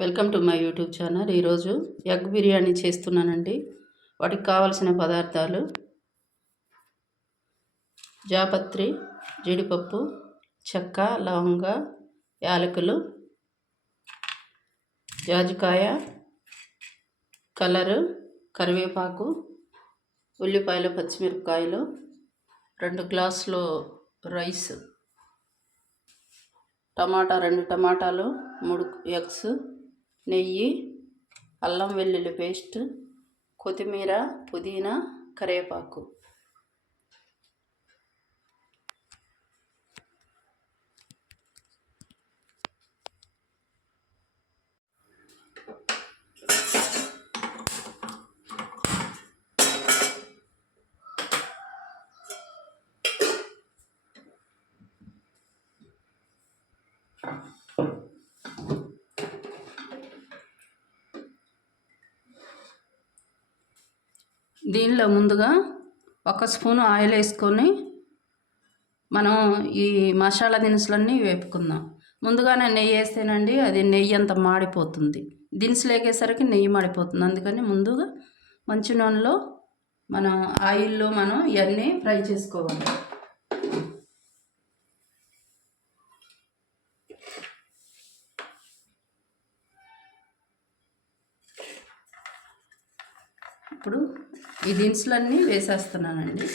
Welcome to my YouTube channel. ఈరోజు egg biryani చేస్తున్నానండి. వాటికి కావలసిన పదార్థాలు: జాపత్రి, జీడిపప్పు, చెక్క, లవంగ, యాలకులు, జాజికాయ, కలరు, కరివేపాకు, ఉల్లిపాయలు, పచ్చిమిరపకాయలు, 2 గ్లాసులు రైస్, టమాటా 2 టమాటాలు, 3 ఎగ్స్, నెయ్యి, అల్లం వెల్లుల్లి పేస్ట్, కొత్తిమీర, పుదీనా, కరివేపాకు. దీనిలో ముందుగా 1 స్పూను ఆయిల్ వేసుకొని మనం ఈ మసాలా దినుసులన్నీ వేపుకుందాం. ముందుగానే నెయ్యి వేస్తేనండి అది నెయ్యి అంతా మాడిపోతుంది. దినుసులు వేసేసరికి నెయ్యి మాడిపోతుంది. అందుకని ముందుగా మంచి నూనెలో ఆయిల్లో మనం ఇవన్నీ ఫ్రై చేసుకోవాలి. ఇప్పుడు ఈ దినుసులన్నీ వేసేస్తున్నానండి.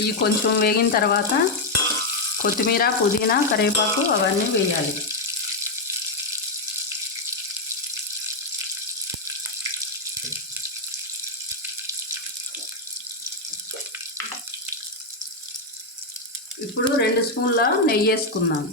ఇవి కొంచెం వేగిన తర్వాత కొత్తిమీర, పుదీనా, కరివేపాకు అవన్నీ వేయాలి. ఇప్పుడు 2 స్పూన్ల నెయ్యి వేసుకుందాం.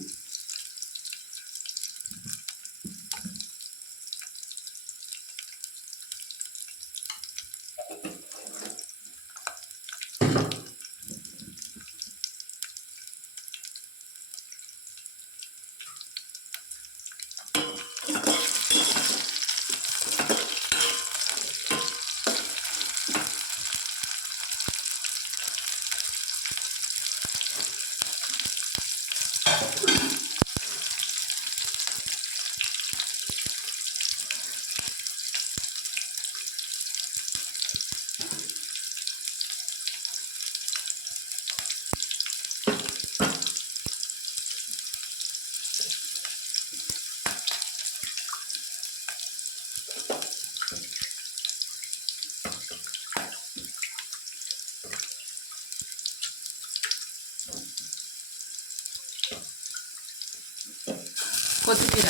కొత్తిమీర,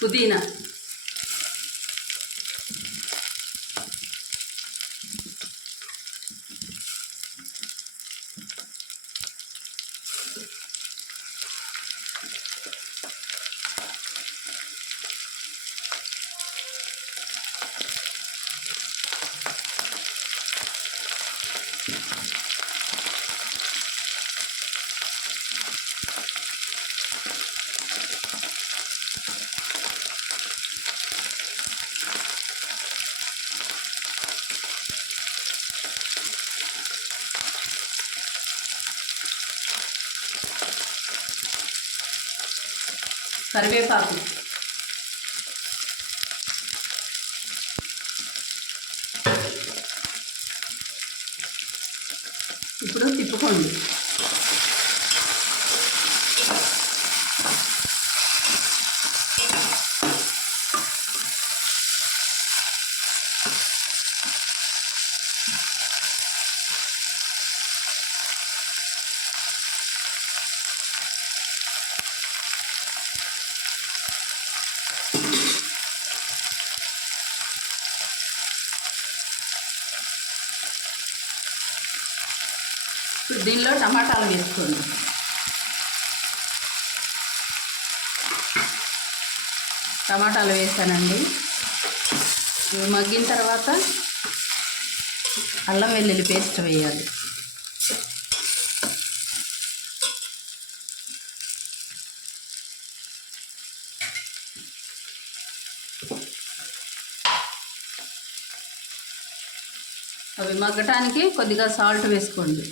పుదీనా, కరివేపాకు, ఇప్పుడు తిప్పుకోండి. ఇప్పుడు దీనిలో టమాటాలు వేసుకోండి. టమాటాలు వేసానండి. ఇవి మగ్గిన తర్వాత అల్లం వెల్లుల్లి పేస్ట్ వేయాలి. అవి మగ్గటానికి కొద్దిగా సాల్ట్ వేసుకోండి.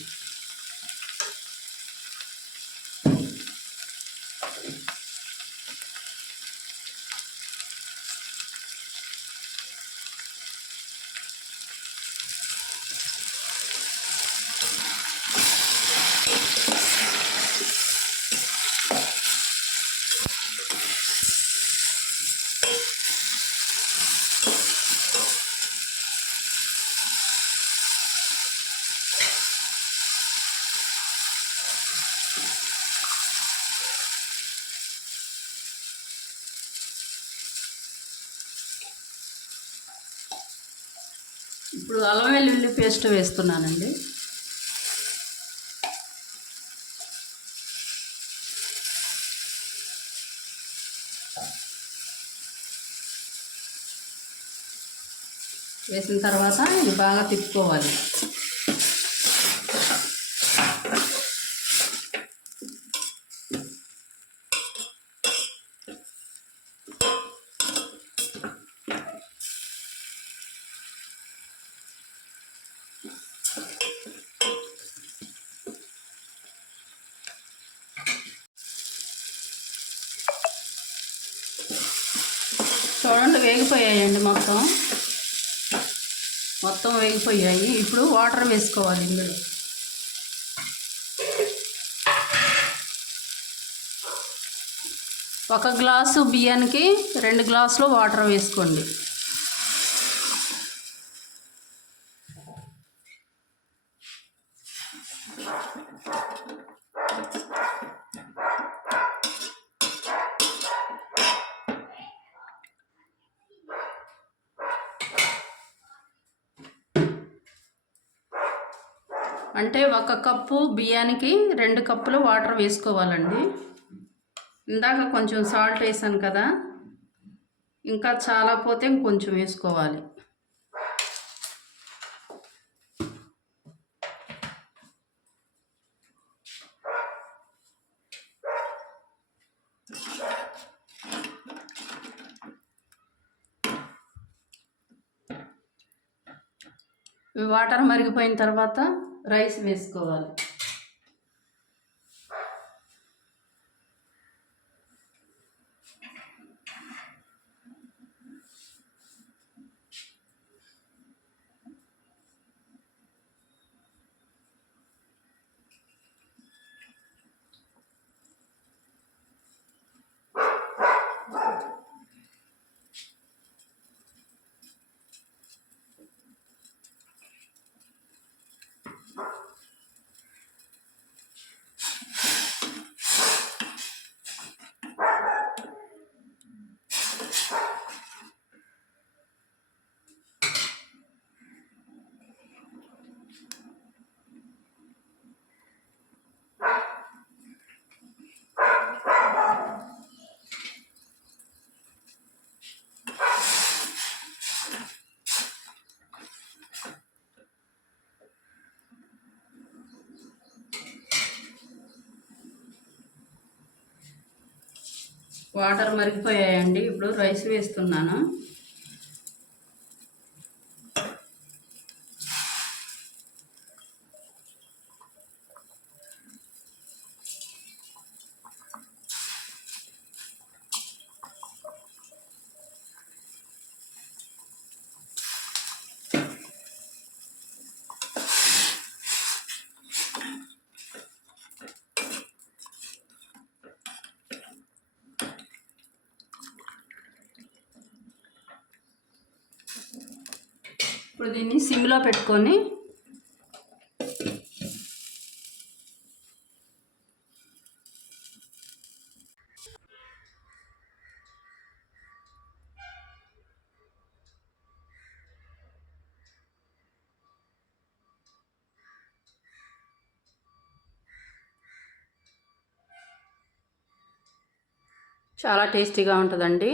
ఇప్పుడు అల్లం వెల్లుల్లి పేస్ట్ వేస్తున్నానండి. వేసిన తర్వాత ఇది బాగా తిప్పుకోవాలి. చూడండి, వేగిపోయాయండి. మొత్తం వేగిపోయాయి. ఇప్పుడు వాటర్ వేసుకోవాలి. ఇందులో ఒక గ్లాసు బియ్యానికి 2 గ్లాసులు వాటర్ వేసుకోండి. అంటే 1 కప్పు బియ్యానికి 2 కప్పులు వాటర్ వేసుకోవాలండి. ఇందాక కొంచెం సాల్ట్ వేసాను కదా, ఇంకా చాలా పోతే ఇంకొంచెం వేసుకోవాలి. వాటర్ మరిగిపోయిన తర్వాత రైస్ వేసుకోవాలి. వాటర్ మరిగిపోయాయండి. ఇప్పుడు రైస్ వేస్తున్నాను. ఇప్పుడు దీన్ని సిమ్లో పెట్టుకొని చాలా టేస్టీగా ఉంటుందండి.